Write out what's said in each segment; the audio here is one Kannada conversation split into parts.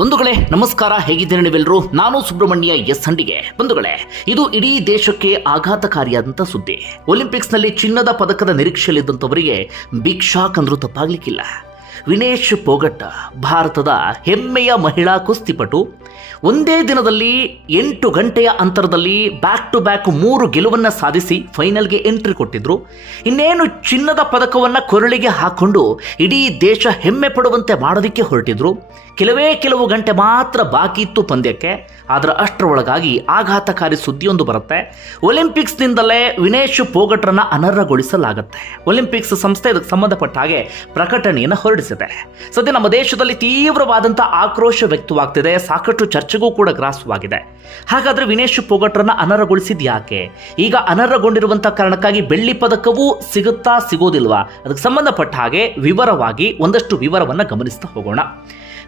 ಬಂಧುಗಳೇ, ನಮಸ್ಕಾರ. ಹೇಗಿದ್ದೀರಿ ನೀವೆಲ್ಲರೂ ನಾನು ಸುಬ್ರಹ್ಮಣ್ಯ ಎಸ್ ಹಂಡಿಗೆ. ಬಂಧುಗಳೇ, ಇದು ಇಡೀ ದೇಶಕ್ಕೆ ಆಘಾತಕಾರಿಯಾದಂಥ ಸುದ್ದಿ. ಒಲಿಂಪಿಕ್ಸ್ನಲ್ಲಿ ಚಿನ್ನದ ಪದಕದ ನಿರೀಕ್ಷೆಯಲ್ಲಿದ್ದಂಥವರಿಗೆ ಬಿಗ್ ಶಾಕ್ ಅಂದ್ರೂ ತಪ್ಪಾಗ್ಲಿಕ್ಕಿಲ್ಲ. ವಿನೇಶ್ ಪೋಗಟ್ ಭಾರತದ ಹೆಮ್ಮೆಯ ಮಹಿಳಾ ಕುಸ್ತಿಪಟು ಒಂದೇ ದಿನದಲ್ಲಿ ಎಂಟು ಗಂಟೆಯ ಅಂತರದಲ್ಲಿ ಬ್ಯಾಕ್ ಟು ಬ್ಯಾಕ್ ಮೂರು ಗೆಲುವನ್ನು ಸಾಧಿಸಿ ಫೈನಲ್ಗೆ ಎಂಟ್ರಿ ಕೊಟ್ಟಿದ್ರು. ಇನ್ನೇನು ಚಿನ್ನದ ಪದಕವನ್ನು ಕೊರಳಿಗೆ ಹಾಕೊಂಡು ಇಡೀ ದೇಶ ಹೆಮ್ಮೆ ಪಡುವಂತೆ ಮಾಡೋದಕ್ಕೆ ಹೊರಟಿದ್ರು. ಕೆಲವೇ ಕೆಲವು ಗಂಟೆ ಮಾತ್ರ ಬಾಕಿ ಇತ್ತು ಪಂದ್ಯಕ್ಕೆ. ಆದರೆ ಅಷ್ಟರೊಳಗಾಗಿ ಆಘಾತಕಾರಿ ಸುದ್ದಿಯೊಂದು ಬರುತ್ತೆ. ಒಲಿಂಪಿಕ್ಸ್ನಿಂದಲೇ ವಿನೇಶ್ ಪೋಗಟ್ರನ್ನ ಅನರ್ಹಗೊಳಿಸಲಾಗುತ್ತೆ. ಒಲಿಂಪಿಕ್ಸ್ ಸಂಸ್ಥೆ ಇದಕ್ಕೆ ಸಂಬಂಧಪಟ್ಟ ಹಾಗೆ ಪ್ರಕಟಣೆಯನ್ನು ಹೊರಡಿಸಿದೆ. ಸದ್ಯ ನಮ್ಮ ದೇಶದಲ್ಲಿ ತೀವ್ರವಾದಂಥ ಆಕ್ರೋಶ ವ್ಯಕ್ತವಾಗ್ತಿದೆ. ಸಾಕಷ್ಟು ಚರ್ಚೆಗೂ ಕೂಡ ಗ್ರಾಸವಾಗಿದೆ. ಹಾಗಾದರೆ ವಿನೇಶ್ ಪೋಗಟ್ರನ್ನ ಅನರ್ಹಗೊಳಿಸಿದ್ ಯಾಕೆ? ಈಗ ಅನರ್ಹಗೊಂಡಿರುವಂಥ ಕಾರಣಕ್ಕಾಗಿ ಬೆಳ್ಳಿ ಪದಕವೂ ಸಿಗುತ್ತಾ ಸಿಗೋದಿಲ್ವಾ? ಅದಕ್ಕೆ ಸಂಬಂಧಪಟ್ಟ ಹಾಗೆ ವಿವರವಾಗಿ ಒಂದಷ್ಟು ವಿವರವನ್ನು ಗಮನಿಸ್ತಾ ಹೋಗೋಣ.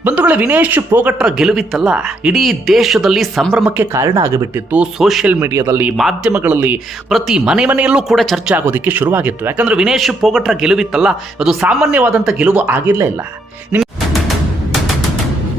ಬಂಧುಗಳ, ವಿನೇಶ್ ಪೋಗಟ್ರ ಗೆಲುವಿತ್ತಲ್ಲ? ಇಡೀ ದೇಶದಲ್ಲಿ ಸಂಭ್ರಮಕ್ಕೆ ಕಾರಣ ಆಗಿಬಿಟ್ಟಿತ್ತು. ಸೋಷಿಯಲ್ ಮೀಡಿಯಾದಲ್ಲಿ ಮಾಧ್ಯಮಗಳಲ್ಲಿ ಪ್ರತಿ ಮನೆ ಮನೆಯಲ್ಲೂ ಕೂಡ ಚರ್ಚೆ ಆಗೋದಕ್ಕೆ ಶುರುವಾಗಿತ್ತು. ಯಾಕಂದ್ರೆ ವಿನೇಶ್ ಪೋಗಟ್ರ ಗೆಲುವಿತ್ತಲ್ಲ, ಅದು ಸಾಮಾನ್ಯವಾದಂಥ ಗೆಲುವು ಆಗಿರಲೇ ಇಲ್ಲ. ನಿಮ್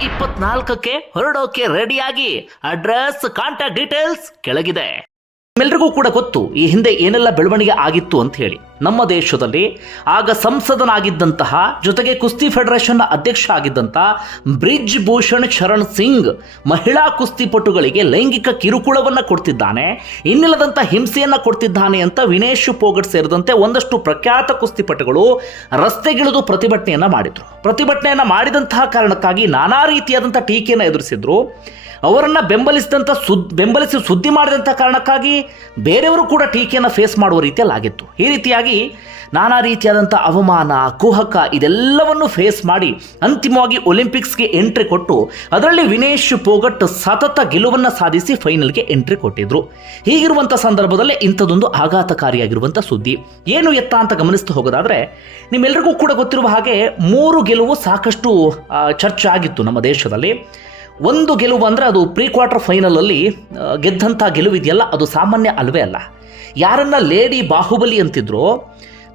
ಇಪ್ಪತ್ನಾಲ್ಕಕ್ಕೆ ಹೊರಡೋಕೆ ರೆಡಿಯಾಗಿ ಅಡ್ರೆಸ್ ಕಾಂಟ್ಯಾಕ್ಟ್ ಡೀಟೇಲ್ಸ್ ಕೆಳಗಿದೆ. ನಿಮ್ಮೆಲ್ರಿಗೂ ಕೂಡ ಗೊತ್ತು, ಈ ಹಿಂದೆ ಏನೆಲ್ಲ ಬೆಳವಣಿಗೆ ಆಗಿತ್ತು ಅಂತ ಹೇಳಿ. ನಮ್ಮ ದೇಶದಲ್ಲಿ ಆಗ ಸಂಸದನಾಗಿದ್ದಂತಹ, ಜೊತೆಗೆ ಕುಸ್ತಿ ಫೆಡರೇಷನ್ ಅಧ್ಯಕ್ಷ ಆಗಿದ್ದಂಥ ಬ್ರಿಜ್ ಭೂಷಣ್ ಶರಣ್ ಸಿಂಗ್ ಮಹಿಳಾ ಕುಸ್ತಿಪಟುಗಳಿಗೆ ಲೈಂಗಿಕ ಕಿರುಕುಳವನ್ನು ಕೊಡ್ತಿದ್ದಾನೆ ಇನ್ನಿಲ್ಲದಂಥ ಹಿಂಸೆಯನ್ನು ಕೊಡ್ತಿದ್ದಾನೆ ಅಂತ ವಿನೇಶ್ ಪೋಗಟ್ ಸೇರಿದಂತೆ ಒಂದಷ್ಟು ಪ್ರಖ್ಯಾತ ಕುಸ್ತಿಪಟುಗಳು ರಸ್ತೆಗಿಳಿದು ಪ್ರತಿಭಟನೆಯನ್ನು ಮಾಡಿದರು. ಪ್ರತಿಭಟನೆಯನ್ನು ಮಾಡಿದಂತಹ ಕಾರಣಕ್ಕಾಗಿ ನಾನಾ ರೀತಿಯಾದಂಥ ಟೀಕೆಯನ್ನು ಎದುರಿಸಿದ್ರು. ಅವರನ್ನು ಬೆಂಬಲಿಸಿದಂಥ ಸುದ್, ಬೆಂಬಲಿಸಿ ಸುದ್ದಿ ಮಾಡಿದಂಥ ಕಾರಣಕ್ಕಾಗಿ ಬೇರೆಯವರು ಕೂಡ ಟೀಕೆಯನ್ನು ಫೇಸ್ ಮಾಡುವ ರೀತಿಯಲ್ಲಿ ಆಗಿತ್ತು. ಈ ರೀತಿಯಾಗಿ ನಾನಾ ರೀತಿಯಾದಂಥ ಅವಮಾನ, ಕುಹಕ ಇದೆಲ್ಲವನ್ನು ಫೇಸ್ ಮಾಡಿ ಅಂತಿಮವಾಗಿ ಒಲಿಂಪಿಕ್ಸ್ಗೆ ಎಂಟ್ರಿ ಕೊಟ್ಟು ಅದರಲ್ಲಿ ವಿನೇಶ್ ಪೋಗಟ್ ಸತತ ಗೆಲುವನ್ನು ಸಾಧಿಸಿ ಫೈನಲ್ಗೆ ಎಂಟ್ರಿ ಕೊಟ್ಟಿದ್ರು. ಹೀಗಿರುವಂಥ ಸಂದರ್ಭದಲ್ಲಿ ಇಂಥದ್ದೊಂದು ಆಘಾತಕಾರಿಯಾಗಿರುವಂಥ ಸುದ್ದಿ. ಏನು ಎತ್ತ ಅಂತ ಗಮನಿಸ್ತಾ ಹೋಗೋದಾದರೆ ನಿಮ್ಮೆಲ್ಲರಿಗೂ ಕೂಡ ಗೊತ್ತಿರುವ ಹಾಗೆ ಮೂರು ಗೆಲುವು ಸಾಕಷ್ಟು ಚರ್ಚೆ ಆಗಿತ್ತು ನಮ್ಮ ದೇಶದಲ್ಲಿ. ಒಂದು ಗೆಲುವು ಅಂದರೆ ಅದು ಪ್ರೀ ಕ್ವಾರ್ಟರ್ ಫೈನಲಲ್ಲಿ ಗೆದ್ದಂಥ ಗೆಲುವಿದೆಯಲ್ಲ, ಅದು ಸಾಮಾನ್ಯ ಅಲ್ವೇ ಅಲ್ಲ. ಯಾರನ್ನ ಲೇಡಿ ಬಾಹುಬಲಿ ಅಂತಿದ್ರು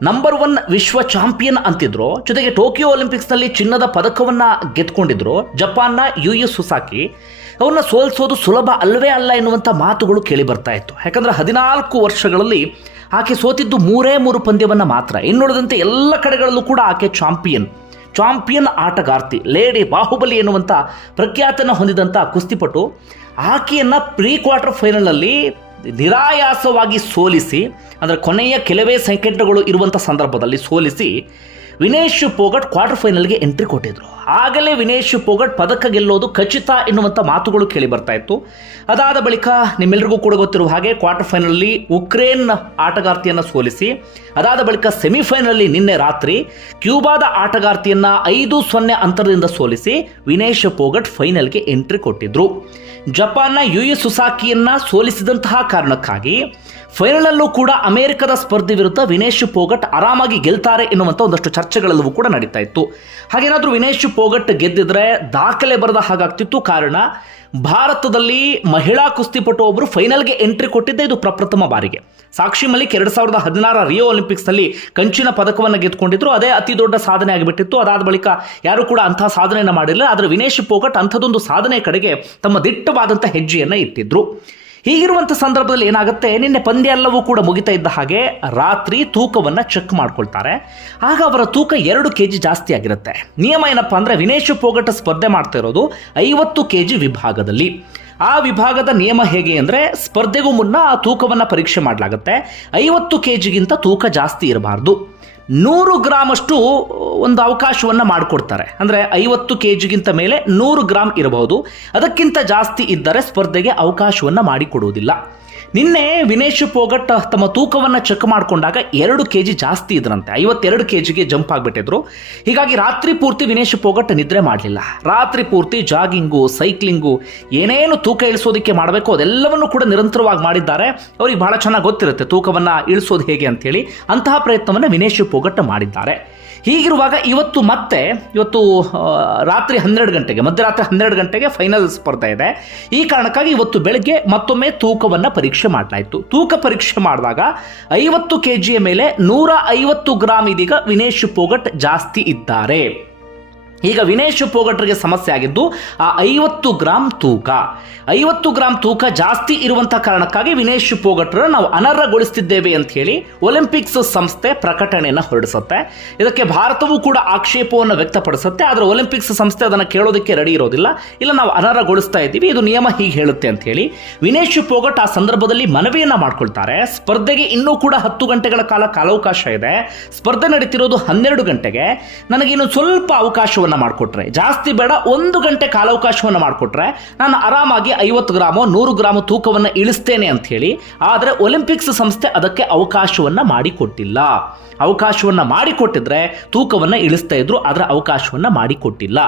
ನಂಬರ್ ಒನ್ ವಿಶ್ವ ಚಾಂಪಿಯನ್ ಅಂತಿದ್ರು, ಜೊತೆಗೆ ಟೋಕಿಯೋ ಒಲಿಂಪಿಕ್ಸ್ನಲ್ಲಿ ಚಿನ್ನದ ಪದಕವನ್ನು ಗೆದ್ಕೊಂಡಿದ್ರು, ಜಪಾನ್ನ ಯು ಯು ಸುಸಾಕಿ, ಅವ್ರನ್ನ ಸೋಲಿಸೋದು ಸುಲಭ ಅಲ್ವೇ ಅಲ್ಲ ಎನ್ನುವಂಥ ಮಾತುಗಳು ಕೇಳಿ ಬರ್ತಾ ಇತ್ತು. ಯಾಕಂದರೆ ಹದಿನಾಲ್ಕು ವರ್ಷಗಳಲ್ಲಿ ಆಕೆ ಸೋತಿದ್ದು ಮೂರೇ ಮೂರು ಪಂದ್ಯವನ್ನು ಮಾತ್ರ. ಇನ್ನುಳಿದಂತೆ ಎಲ್ಲ ಕಡೆಗಳಲ್ಲೂ ಕೂಡ ಆಕೆ ಚಾಂಪಿಯನ್. ಚಾಂಪಿಯನ್ ಆಟಗಾರ್ತಿ ಲೇಡಿ ಬಾಹುಬಲಿ ಎನ್ನುವಂಥ ಪ್ರಖ್ಯಾತನ ಹೊಂದಿದಂಥ ಕುಸ್ತಿಪಟು, ಆಕೆಯನ್ನು ಪ್ರೀ ಕ್ವಾರ್ಟರ್ ಫೈನಲಲ್ಲಿ ನಿರಾಯಾಸವಾಗಿ ಸೋಲಿಸಿ, ಅಂದರೆ ಕೊನೆಯ ಕೆಲವೇ ಸೆಕೆಂಡ್ಗಳು ಇರುವಂಥ ಸಂದರ್ಭದಲ್ಲಿ ಸೋಲಿಸಿ, ವಿನೇಶ್ ಪೋಗಟ್ ಕ್ವಾರ್ಟರ್ ಫೈನಲ್ಗೆ ಎಂಟ್ರಿ ಕೊಟ್ಟಿದ್ರು. ಆಗಲೇ ವಿನೇಶ್ ಪೊಗಟ್ ಪದಕ ಗೆಲ್ಲೋದು ಖಚಿತ ಎನ್ನುವಂಥ ಮಾತುಗಳು ಕೇಳಿ ಬರ್ತಾ ಇತ್ತು. ಅದಾದ ಬಳಿಕ ನಿಮ್ಮೆಲ್ಲರಿಗೂ ಕೂಡ ಗೊತ್ತಿರುವ ಹಾಗೆ ಕ್ವಾರ್ಟರ್ ಫೈನಲಲ್ಲಿ ಉಕ್ರೇನ್ ಆಟಗಾರ್ತಿಯನ್ನು ಸೋಲಿಸಿ, ಅದಾದ ಬಳಿಕ ಸೆಮಿಫೈನಲಲ್ಲಿ ನಿನ್ನೆ ರಾತ್ರಿ ಕ್ಯೂಬಾದ ಆಟಗಾರ್ತಿಯನ್ನು ಐದು ಸೊನ್ನೆ ಅಂತರದಿಂದ ಸೋಲಿಸಿ ವಿನೇಶ್ ಪೋಗಟ್ ಫೈನಲ್ಗೆ ಎಂಟ್ರಿ ಕೊಟ್ಟಿದ್ರು. ಜಪಾನ್ನ ಯು ಎ ಸುಸಾಕಿಯನ್ನ ಸೋಲಿಸಿದಂತಹ ಕಾರಣಕ್ಕಾಗಿ ಫೈನಲಲ್ಲೂ ಕೂಡ ಅಮೆರಿಕದ ಸ್ಪರ್ಧೆ ವಿರುದ್ಧ ವಿನೇಶ್ ಪೋಗಟ್ ಆರಾಮಾಗಿ ಗೆಲ್ತಾರೆ ಎನ್ನುವಂಥ ಒಂದಷ್ಟು ಚರ್ಚೆಗಳೆಲ್ಲವೂ ಕೂಡ ನಡೀತಾ ಇತ್ತು. ಹಾಗೇನಾದರೂ ವಿನೇಶ್ ಪೋಗಟ್ ಗೆದ್ದಿದ್ರೆ ದಾಖಲೆ ಬರೆದ ಹಾಗಾಗ್ತಿತ್ತು ಕಾರಣ, ಭಾರತದಲ್ಲಿ ಮಹಿಳಾ ಕುಸ್ತಿಪಟು ಒಬ್ಬರು ಫೈನಲ್ಗೆ ಎಂಟ್ರಿ ಕೊಟ್ಟಿದ್ದೆ ಇದು ಪ್ರಪ್ರಥಮ ಬಾರಿಗೆ. ಸಾಕ್ಷಿ ಮಲಿಕ್ ಎರಡು ಸಾವಿರದ ಹದಿನಾರ ರಿಯೋ ಒಲಿಂಪಿಕ್ಸ್ನಲ್ಲಿ ಕಂಚಿನ ಪದಕವನ್ನು ಗೆದ್ದುಕೊಂಡಿದ್ರು. ಅದೇ ಅತಿ ದೊಡ್ಡ ಸಾಧನೆ ಆಗಿಬಿಟ್ಟಿತ್ತು. ಅದಾದ ಬಳಿಕ ಯಾರು ಕೂಡ ಅಂತಹ ಸಾಧನೆಯನ್ನು ಮಾಡಿಲ್ಲ ಆದರೆ ವಿನೇಶ್ ಪೋಗಟ್ ಅಂಥದ್ದೊಂದು ಸಾಧನೆ ಕಡೆಗೆ ತಮ್ಮ ದಿಟ್ಟವಾದಂಥ ಹೆಜ್ಜೆಯನ್ನು ಇಟ್ಟಿದ್ರು. ಹೀಗಿರುವಂಥ ಸಂದರ್ಭದಲ್ಲಿ ಏನಾಗುತ್ತೆ? ನಿನ್ನೆ ಪಂದ್ಯ ಎಲ್ಲವೂ ಕೂಡ ಮುಗಿತಾ ಇದ್ದ ಹಾಗೆ ರಾತ್ರಿ ತೂಕವನ್ನು ಚೆಕ್ ಮಾಡ್ಕೊಳ್ತಾರೆ. ಆಗ ಅವರ ತೂಕ ಎರಡು ಕೆ ಜಿ ಜಾಸ್ತಿ ಆಗಿರುತ್ತೆ. ನಿಯಮ ಏನಪ್ಪ ಅಂದರೆ ವಿನೇಶ್ ಪೋಗಟ ಸ್ಪರ್ಧೆ ಮಾಡ್ತಾ ಇರೋದು ಐವತ್ತು ಕೆ ಜಿ ವಿಭಾಗದಲ್ಲಿ. ಆ ವಿಭಾಗದ ನಿಯಮ ಹೇಗೆ ಅಂದರೆ ಸ್ಪರ್ಧೆಗೂ ಮುನ್ನ ಆ ತೂಕವನ್ನು ಪರೀಕ್ಷೆ ಮಾಡಲಾಗುತ್ತೆ. ಐವತ್ತು ಕೆ ಜಿಗಿಂತ ತೂಕ ಜಾಸ್ತಿ ಇರಬಾರ್ದು. ನೂರು ಗ್ರಾಮಷ್ಟು, ಒಂದು ಅವಕಾಶವನ್ನು ಮಾಡಿಕೊಡ್ತಾರೆ. ಅಂದರೆ ಐವತ್ತು ಕೆ ಜಿಗಿಂತ ಮೇಲೆ ನೂರು ಗ್ರಾಮ್ ಇರಬಹುದು. ಅದಕ್ಕಿಂತ ಜಾಸ್ತಿ ಇದ್ದರೆ ಸ್ಪರ್ಧೆಗೆ ಅವಕಾಶವನ್ನು ಮಾಡಿಕೊಡುವುದಿಲ್ಲ. ನಿನ್ನೆ ವಿನೇಶ್ ಪೋಗಟ್ ತಮ್ಮ ತೂಕವನ್ನು ಚೆಕ್ ಮಾಡಿಕೊಂಡಾಗ ಎರಡು ಕೆ ಜಿ ಜಾಸ್ತಿ ಇದ್ರಂತೆ. ಐವತ್ತೆರಡು ಕೆ ಜಿಗೆ ಜಂಪ್ ಆಗಿಬಿಟ್ಟಿದ್ರು. ಹೀಗಾಗಿ ರಾತ್ರಿ ಪೂರ್ತಿ ವಿನೇಶ್ ಪೋಗಟ್ ನಿದ್ರೆ ಮಾಡಲಿಲ್ಲ. ರಾತ್ರಿ ಪೂರ್ತಿ ಜಾಗಿಂಗು ಸೈಕ್ಲಿಂಗು ಏನೇನು ತೂಕ ಇಳಿಸೋದಕ್ಕೆ ಮಾಡಬೇಕು ಅದೆಲ್ಲವನ್ನು ಕೂಡ ನಿರಂತರವಾಗಿ ಮಾಡಿದ್ದಾರೆ. ಅವ್ರಿಗೆ ಬಹಳ ಚೆನ್ನಾಗಿ ಗೊತ್ತಿರುತ್ತೆ ತೂಕವನ್ನು ಇಳಿಸೋದು ಹೇಗೆ ಅಂತೇಳಿ. ಅಂತಹ ಪ್ರಯತ್ನವನ್ನು ವಿನೇಶ್ ಪೋಗಟ್ ಮಾಡಿದ್ದಾರೆ. ಹೀಗಿರುವಾಗ ಇವತ್ತು ಮತ್ತೆ, ಇವತ್ತು ರಾತ್ರಿ ಹನ್ನೆರಡು ಗಂಟೆಗೆ, ಮಧ್ಯರಾತ್ರಿ ಹನ್ನೆರಡು ಗಂಟೆಗೆ ಫೈನಲ್ ಸ್ಪರ್ಧೆ ಇದೆ. ಈ ಕಾರಣಕ್ಕಾಗಿ ಇವತ್ತು ಬೆಳಗ್ಗೆ ಮತ್ತೊಮ್ಮೆ ತೂಕವನ್ನು ಪರೀಕ್ಷೆ ಮಾಡಲಾಯಿತು ತೂಕ ಪರೀಕ್ಷೆ ಮಾಡಿದಾಗ ಐವತ್ತು ಕೆ ಜಿಯ ಮೇಲೆ ನೂರ ಐವತ್ತು ಗ್ರಾಮ್ ಇದೀಗ ವಿನೇಶ್ ಪೋಗಟ್ ಜಾಸ್ತಿ ಇದ್ದಾರೆ. ಈಗ ವಿನೇಶ್ ಪೋಗಟ್ರಿಗೆ ಸಮಸ್ಯೆ ಆಗಿದ್ದು, ಆ ಐವತ್ತು ಗ್ರಾಮ್ ತೂಕ. ಐವತ್ತು ಗ್ರಾಮ್ ತೂಕ ಜಾಸ್ತಿ ಇರುವಂತಹ ಕಾರಣಕ್ಕಾಗಿ ವಿನೇಶ್ ಪೋಗಟ್ರ ನಾವು ಅನರ್ಹಗೊಳಿಸ್ತಿದ್ದೇವೆ ಅಂತ ಹೇಳಿ ಒಲಿಂಪಿಕ್ಸ್ ಸಂಸ್ಥೆ ಪ್ರಕಟಣೆಯನ್ನು ಹೊರಡಿಸುತ್ತೆ. ಇದಕ್ಕೆ ಭಾರತವೂ ಕೂಡ ಆಕ್ಷೇಪವನ್ನು ವ್ಯಕ್ತಪಡಿಸುತ್ತೆ. ಆದರೆ ಒಲಿಂಪಿಕ್ಸ್ ಸಂಸ್ಥೆ ಅದನ್ನು ಕೇಳೋದಕ್ಕೆ ರೆಡಿ ಇರೋದಿಲ್ಲ. ಇಲ್ಲ, ನಾವು ಅನರ್ಹಗೊಳಿಸ್ತಾ ಇದ್ದೀವಿ. ಇದು ನಿಯಮ ಹೀಗೆ ಹೇಳುತ್ತೆ ಅಂತ ಹೇಳಿ ವಿನೇಶ್ ಪೋಗಟ್ ಆ ಸಂದರ್ಭದಲ್ಲಿ ಮನವಿಯನ್ನ ಮಾಡ್ಕೊಳ್ತಾರೆ. ಸ್ಪರ್ಧೆಗೆ ಇನ್ನೂ ಕೂಡ ಹತ್ತು ಗಂಟೆಗಳ ಕಾಲ ಕಾಲಾವಕಾಶ ಇದೆ. ಸ್ಪರ್ಧೆ ನಡೀತಿರೋದು ಹನ್ನೆರಡು ಗಂಟೆಗೆ. ನನಗೆ ಇನ್ನು ಸ್ವಲ್ಪ ಅವಕಾಶವನ್ನು ಮಾಡಿಕೊಟ್ರೆ. ಜಾಸ್ತಿ ಬೇಡ, ಒಂದು ಗಂಟೆ ಕಾಲಾವಕಾಶವನ್ನು ಮಾಡಿಕೊಟ್ರೆ ನಾನು ಆರಾಮಾಗಿ ಐವತ್ತು ಗ್ರಾಮು, ನೂರು ಗ್ರಾಮ ತೂಕವನ್ನು ಇಳಿಸ್ತೇನೆ ಅಂತ ಹೇಳಿ, ಆದರೆ ಒಲಿಂಪಿಕ್ಸ್ ಸಂಸ್ಥೆ ಅದಕ್ಕೆ ಅವಕಾಶವನ್ನು ಮಾಡಿಕೊಟ್ಟಿಲ್ಲ. ಅವಕಾಶವನ್ನು ಮಾಡಿಕೊಟ್ಟಿದ್ರೆ ತೂಕವನ್ನು ಇಳಿಸ್ತಾ ಇದ್ರು ಅದರ ಅವಕಾಶವನ್ನು ಮಾಡಿಕೊಟ್ಟಿಲ್ಲ.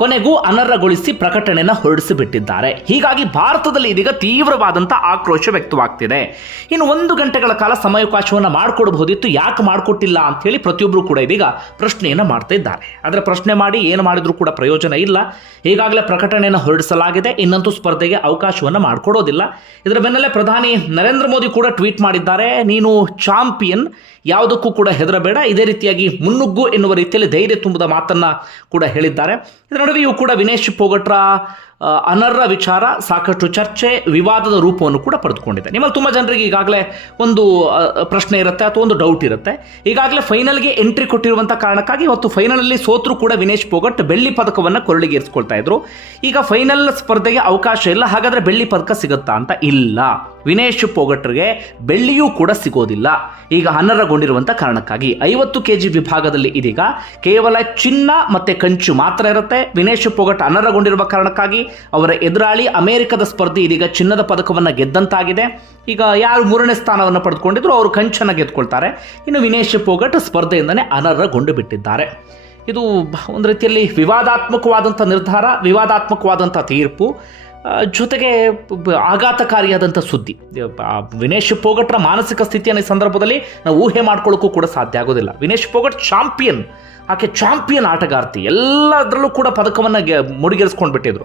ಕೊನೆಗೂ ಅನರ್ಹಗೊಳಿಸಿ ಪ್ರಕಟಣೆಯನ್ನು ಹೊರಡಿಸಿಬಿಟ್ಟಿದ್ದಾರೆ. ಹೀಗಾಗಿ ಭಾರತದಲ್ಲಿ ಇದೀಗ ತೀವ್ರವಾದಂಥ ಆಕ್ರೋಶ ವ್ಯಕ್ತವಾಗ್ತಿದೆ. ಇನ್ನು ಒಂದು ಗಂಟೆಗಳ ಕಾಲ ಸಮಯಾವಕಾಶವನ್ನು ಮಾಡಿಕೊಡಬಹುದಿತ್ತು, ಯಾಕೆ ಮಾಡಿಕೊಟ್ಟಿಲ್ಲ ಅಂತ ಹೇಳಿ ಪ್ರತಿಯೊಬ್ಬರು ಕೂಡ ಇದೀಗ ಪ್ರಶ್ನೆಯನ್ನು ಮಾಡ್ತಾ ಇದ್ದಾರೆ ಆದರೆ ಪ್ರಶ್ನೆ ಮಾಡಿ ಏನು ಮಾಡಿದರೂ ಕೂಡ ಪ್ರಯೋಜನ ಇಲ್ಲ. ಈಗಾಗಲೇ ಪ್ರಕಟಣೆಯನ್ನು ಹೊರಡಿಸಲಾಗಿದೆ, ಇನ್ನಂತೂ ಸ್ಪರ್ಧೆಗೆ ಅವಕಾಶವನ್ನು ಮಾಡಿಕೊಡೋದಿಲ್ಲ. ಇದರ ಬೆನ್ನಲ್ಲೇ ಪ್ರಧಾನಿ ನರೇಂದ್ರ ಮೋದಿ ಕೂಡ ಟ್ವೀಟ್ ಮಾಡಿದ್ದಾರೆ, ನೀನು ಚಾಂಪಿಯನ್ ಯಾವುದಕ್ಕೂ ಕೂಡ ಹೆದರಬೇಡ. ಇದೇ ರೀತಿಯಾಗಿ ಮುನ್ನುಗ್ಗು ಎನ್ನುವ ರೀತಿಯಲ್ಲಿ ಧೈರ್ಯ ತುಂಬದ ಮಾತನ್ನ ಕೂಡ ಹೇಳಿದ್ದಾರೆ. ಇದರ ನಡುವೆಯೂ ಕೂಡ ವಿನೇಶ್ ಪೋಗಟ್ರ ಅನರ್ಹ ವಿಚಾರ, ಸಾಕಷ್ಟು ಚರ್ಚೆ, ವಿವಾದದ ರೂಪವನ್ನು ಕೂಡ ಪಡೆದುಕೊಂಡಿದೆ. ನಿಮ್ಮಲ್ಲಿ ತುಂಬ ಜನರಿಗೆ ಈಗಾಗಲೇ ಒಂದು ಪ್ರಶ್ನೆ ಇರುತ್ತೆ ಅಥವಾ ಒಂದು ಡೌಟ್ ಇರುತ್ತೆ. ಈಗಾಗಲೇ ಫೈನಲ್ಗೆ ಎಂಟ್ರಿ ಕೊಟ್ಟಿರುವಂಥ ಕಾರಣಕ್ಕಾಗಿ ಇವತ್ತು ಫೈನಲಲ್ಲಿ ಸೋತರು ಕೂಡ ವಿನೇಶ್ ಪೋಗಟ್ ಬೆಳ್ಳಿ ಪದಕವನ್ನು ಕೊರಳಿಗೇರಿಸ್ಕೊಳ್ತಾ ಇದ್ರು. ಈಗ ಫೈನಲ್ ಸ್ಪರ್ಧೆಗೆ ಅವಕಾಶ ಇಲ್ಲ, ಹಾಗಾದರೆ ಬೆಳ್ಳಿ ಪದಕ ಸಿಗುತ್ತಾ ಅಂತ ಇಲ್ಲ. ವಿನೇಶ್ ಪೋಗಟ್ರಿಗೆ ಬೆಳ್ಳಿಯೂ ಕೂಡ ಸಿಗೋದಿಲ್ಲ. ಈಗ ಅನರ್ಹಗೊಂಡಿರುವಂಥ ಕಾರಣಕ್ಕಾಗಿ ಐವತ್ತು ಕೆ ಜಿ ವಿಭಾಗದಲ್ಲಿ ಇದೀಗ ಕೇವಲ ಚಿನ್ನ ಮತ್ತು ಕಂಚು ಮಾತ್ರ ಇರುತ್ತೆ. ವಿನೇಶ್ ಪೋಗಟ್ ಅನರ್ಹಗೊಂಡಿರುವ ಕಾರಣಕ್ಕಾಗಿ ಅವರ ಎದುರಾಳಿ ಅಮೆರಿಕದ ಸ್ಪರ್ಧಿ ಇದೀಗ ಚಿನ್ನದ ಪದಕವನ್ನು ಗೆದ್ದಂತಾಗಿದೆ. ಈಗ ಯಾರು ಮೂರನೇ ಸ್ಥಾನವನ್ನು ಪಡೆದುಕೊಂಡಿದ್ರು ಅವರು ಕಂಚನ ಗೆದ್ಕೊಳ್ತಾರೆ. ಇನ್ನು ವಿನೇಶ್ ಪೋಗಟ್ ಸ್ಪರ್ಧೆಯಿಂದನೇ ಅನರ್ಹಗೊಂಡು ಬಿಟ್ಟಿದ್ದಾರೆ. ಇದು ಒಂದು ರೀತಿಯಲ್ಲಿ ವಿವಾದಾತ್ಮಕವಾದಂಥ ನಿರ್ಧಾರ, ವಿವಾದಾತ್ಮಕವಾದಂಥ ತೀರ್ಪು ಜೊತೆಗೆ ಆಘಾತಕಾರಿಯಾದಂಥ ಸುದ್ದಿ. ವಿನೇಶ್ ಪೋಗಟ್ರ ಮಾನಸಿಕ ಸ್ಥಿತಿಯನ್ನು ಈ ಸಂದರ್ಭದಲ್ಲಿ ನಾವು ಊಹೆ ಮಾಡ್ಕೊಳ್ಳೋಕ್ಕೂ ಕೂಡ ಸಾಧ್ಯ ಆಗೋದಿಲ್ಲ. ವಿನೇಶ್ ಪೋಗಟ್ ಚಾಂಪಿಯನ್. ಆಕೆ ಚಾಂಪಿಯನ್ ಆಟಗಾರ್ತಿ. ಎಲ್ಲದರಲ್ಲೂ ಕೂಡ ಪದಕವನ್ನು ಮುಡಿಗೇರಿಸ್ಕೊಂಡು ಬಿಟ್ಟಿದ್ರು.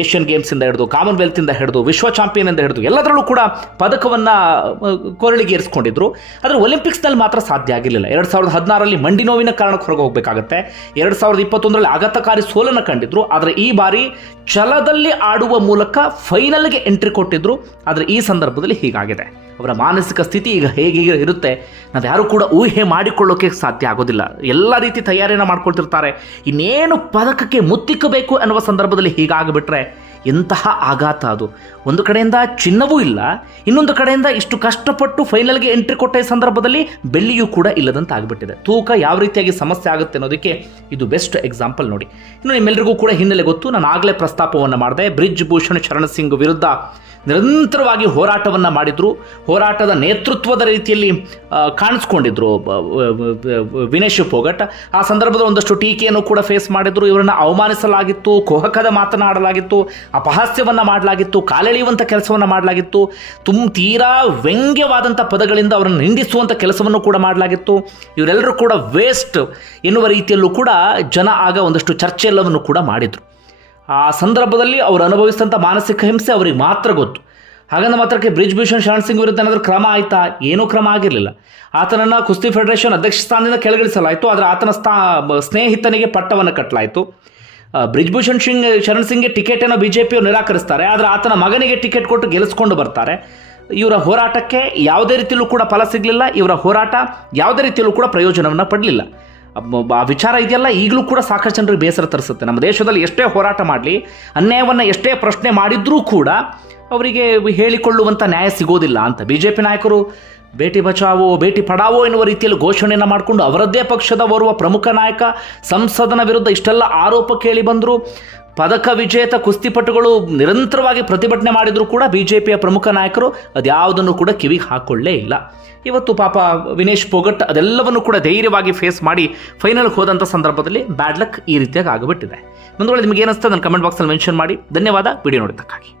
ಏಷ್ಯನ್ ಗೇಮ್ಸಿಂದ ಹಿಡಿದು ಕಾಮನ್ವೆಲ್ತಿಂದ ಹಿಡಿದು, ವಿಶ್ವ ಚಾಂಪಿಯನ್ ಇಂದ ಹಿಡಿದು, ಎಲ್ಲದರಲ್ಲೂ ಕೂಡ ಪದಕವನ್ನು ಕೊರಳಿಗೇರಿಸ್ಕೊಂಡಿದ್ರು ಆದರೆ ಒಲಿಂಪಿಕ್ಸ್ನಲ್ಲಿ ಮಾತ್ರ ಸಾಧ್ಯ ಆಗಿರಲಿಲ್ಲ. ಎರಡು ಸಾವಿರದ ಹದಿನಾರರಲ್ಲಿ ಮಂಡಿ ನೋವಿನ ಕಾರಣಕ್ಕೆ ಹೊರಗೆ ಹೋಗಬೇಕಾಗತ್ತೆ. ಎರಡು ಸಾವಿರದ ಇಪ್ಪತ್ತೊಂದರಲ್ಲಿ ಆಘಾತಕಾರಿ ಸೋಲನ್ನು ಕಂಡಿದ್ರು. ಆದರೆ ಈ ಬಾರಿ ಛಲದಲ್ಲಿ ಆಡುವ ಮೂಲಕ ಫೈನಲ್ಗೆ ಎಂಟ್ರಿ ಕೊಟ್ಟಿದ್ರು. ಆದರೆ ಈ ಸಂದರ್ಭದಲ್ಲಿ ಹೀಗಾಗಿದೆ. ಅವರ ಮಾನಸಿಕ ಸ್ಥಿತಿ ಈಗ ಹೇಗೆ ಇರುತ್ತೆ ನಾವು ಯಾರು ಕೂಡ ಊಹೆ ಮಾಡಿಕೊಳ್ಳೋಕೆ ಸಾಧ್ಯ ಆಗೋದಿಲ್ಲ. ಎಲ್ಲ ರೀತಿ ತಯಾರಿಯನ್ನು ಮಾಡ್ಕೊಳ್ತಿರ್ತಾರೆ. ಇನ್ನೇನು ಪದಕಕ್ಕೆ ಮುತ್ತಿಕ್ಕಬೇಕು ಅನ್ನುವ ಸಂದರ್ಭದಲ್ಲಿ ಹೀಗಾಗಿಬಿಟ್ರೆ ಎಂತಹ ಆಘಾತ ಅದು. ಒಂದು ಕಡೆಯಿಂದ ಚಿನ್ನವೂ ಇಲ್ಲ, ಇನ್ನೊಂದು ಕಡೆಯಿಂದ ಇಷ್ಟು ಕಷ್ಟಪಟ್ಟು ಫೈನಲ್ಗೆ ಎಂಟ್ರಿ ಕೊಟ್ಟ ಸಂದರ್ಭದಲ್ಲಿ ಬೆಳ್ಳಿಯೂ ಕೂಡ ಇಲ್ಲದಂತ ಆಗಿಬಿಟ್ಟಿದೆ ತೂಕ ಯಾವ ರೀತಿಯಾಗಿ ಸಮಸ್ಯೆ ಆಗುತ್ತೆ ಅನ್ನೋದಕ್ಕೆ ಇದು ಬೆಸ್ಟ್ ಎಕ್ಸಾಂಪಲ್ ನೋಡಿ. ಇನ್ನು ನಿಮ್ಮೆಲ್ಲರಿಗೂ ಕೂಡ ಹಿನ್ನೆಲೆ ಗೊತ್ತು, ನಾನು ಆಗಲೇ ಪ್ರಸ್ತಾಪವನ್ನು ಮಾಡಿದೆ. ಬ್ರಿಜ್ ಭೂಷಣ್, ಶರಣ್ ಸಿಂಗ್ ವಿರುದ್ಧ ನಿರಂತರವಾಗಿ ಹೋರಾಟವನ್ನು ಮಾಡಿದರು, ಹೋರಾಟದ ನೇತೃತ್ವದ ರೀತಿಯಲ್ಲಿ ಕಾಣಿಸ್ಕೊಂಡಿದ್ರು ವಿನೇಶ್ ಪೋಗಟ್. ಆ ಸಂದರ್ಭದ ಒಂದಷ್ಟು ಟೀಕೆಯನ್ನು ಕೂಡ ಫೇಸ್ ಮಾಡಿದ್ರು, ಇವರನ್ನು ಅವಮಾನಿಸಲಾಗಿತ್ತು, ಕುಹಕದ ಮಾತನಾಡಲಾಗಿತ್ತು, ಅಪಹಾಸ್ಯವನ್ನು ಮಾಡಲಾಗಿತ್ತು ಕಾಲೆಳೆಯುವಂಥ ಕೆಲಸವನ್ನು ಮಾಡಲಾಗಿತ್ತು. ತುಮ್ ತೀರಾ ವ್ಯಂಗ್ಯವಾದಂಥ ಪದಗಳಿಂದ ಅವರನ್ನು ನಿಂದಿಸುವಂಥ ಕೆಲಸವನ್ನು ಕೂಡ ಮಾಡಲಾಗಿತ್ತು. ಇವರೆಲ್ಲರೂ ಕೂಡ ವೇಸ್ಟ್ ಎನ್ನುವ ರೀತಿಯಲ್ಲೂ ಕೂಡ ಜನ ಆಗ ಒಂದಷ್ಟು ಚರ್ಚೆ ಎಲ್ಲವನ್ನು ಕೂಡ ಮಾಡಿದರು. ಆ ಸಂದರ್ಭದಲ್ಲಿ ಅವರು ಅನುಭವಿಸಿದಂಥ ಮಾನಸಿಕ ಹಿಂಸೆ ಅವರಿಗೆ ಮಾತ್ರ ಗೊತ್ತು. ಹಾಗಂದ ಮಾತ್ರಕ್ಕೆ ಬ್ರಿಜ್ ಭೂಷಣ್ ಶರಣ್ ಸಿಂಗ್ ವಿರುದ್ಧ ಏನಾದರೂ ಕ್ರಮ ಆಯ್ತಾ? ಏನೂ ಕ್ರಮ ಆಗಿರಲಿಲ್ಲ. ಆತನನ್ನು ಕುಸ್ತಿ ಫೆಡರೇಷನ್ ಅಧ್ಯಕ್ಷ ಸ್ಥಾನದಿಂದ ಕೆಳಗಿಳಿಸಲಾಯಿತು. ಆದರೆ ಆತನ ಸ್ಥಾ ಸ್ನೇಹಿತನಿಗೆ ಪಟ್ಟವನ್ನು ಕಟ್ಟಲಾಯಿತು ಬ್ರಿಜ್ ಬ್ರಿಜ್ಭೂಷಣ್ ಸಿಂಗ್, ಶರಣ್ ಸಿಂಗ್ಗೆ ಟಿಕೆಟನ್ನು ಬಿ ಜೆ ಪಿಯವರು ನಿರಾಕರಿಸ್ತಾರೆ. ಆದರೆ ಆತನ ಮಗನಿಗೆ ಟಿಕೆಟ್ ಕೊಟ್ಟು ಗೆಲ್ಲಿಸ್ಕೊಂಡು ಬರ್ತಾರೆ. ಇವರ ಹೋರಾಟಕ್ಕೆ ಯಾವುದೇ ರೀತಿಯಲ್ಲೂ ಕೂಡ ಫಲ ಸಿಗಲಿಲ್ಲ. ಇವರ ಹೋರಾಟ ಯಾವುದೇ ರೀತಿಯಲ್ಲೂ ಕೂಡ ಪ್ರಯೋಜನವನ್ನು ಪಡಲಿಲ್ಲ. ಆ ವಿಚಾರ ಇದೆಯಲ್ಲ, ಈಗಲೂ ಕೂಡ ಸಾಕಷ್ಟು ಜನರಿಗೆ ಬೇಸರ ತರಿಸುತ್ತೆ. ನಮ್ಮ ದೇಶದಲ್ಲಿ ಎಷ್ಟೇ ಹೋರಾಟ ಮಾಡಲಿ, ಅನ್ಯಾಯವನ್ನು ಎಷ್ಟೇ ಪ್ರಶ್ನೆ ಮಾಡಿದ್ರೂ ಕೂಡ ಅವರಿಗೆ ಹೇಳಿಕೊಳ್ಳುವಂಥ ನ್ಯಾಯ ಸಿಗೋದಿಲ್ಲ ಅಂತ. ಬಿ ಜೆ ಪಿ ನಾಯಕರು, ಬೇಟಿ ಬಚಾವೋ, ಬೇಟಿ ಪಡಾವೋ ಎನ್ನುವ ರೀತಿಯಲ್ಲಿ ಘೋಷಣೆಯನ್ನು ಮಾಡಿಕೊಂಡು ಅವರದ್ದೇ ಪಕ್ಷದ ಓರ್ವ ಪ್ರಮುಖ ನಾಯಕ, ಸಂಸದನ ವಿರುದ್ಧ ಇಷ್ಟೆಲ್ಲ ಆರೋಪ ಕೇಳಿ ಬಂದರು. ಪದಕ ವಿಜೇತ ಕುಸ್ತಿಪಟುಗಳು ನಿರಂತರವಾಗಿ ಪ್ರತಿಭಟನೆ ಮಾಡಿದರೂ ಕೂಡ ಬಿಜೆಪಿಯ ಪ್ರಮುಖ ನಾಯಕರು ಅದ್ಯಾವುದನ್ನು ಕೂಡ ಕಿವಿಗೆ ಹಾಕೊಳ್ಳೇ ಇಲ್ಲ. ಇವತ್ತು ಪಾಪ ವಿನೇಶ್ ಪೋಗಟ್ ಅದೆಲ್ಲವನ್ನು ಕೂಡ ಧೈರ್ಯವಾಗಿ ಫೇಸ್ ಮಾಡಿ ಫೈನಲ್ಗೆ ಹೋದಂಥ ಸಂದರ್ಭದಲ್ಲಿ ಬ್ಯಾಡ್ ಲಕ್ ಈ ರೀತಿಯಾಗಿ ಆಗಿಬಿಟ್ಟಿದೆ. ಮುಂದುವರೆದು ನಿಮಗೆ ಏನಿಸ್ತದೆ ನನ್ನ ಕಮೆಂಟ್ ಬಾಕ್ಸಲ್ಲಿ ಮೆನ್ಷನ್ ಮಾಡಿ. ಧನ್ಯವಾದ. ವಿಡಿಯೋ ನೋಡಿದ್ದಕ್ಕಾಗಿ.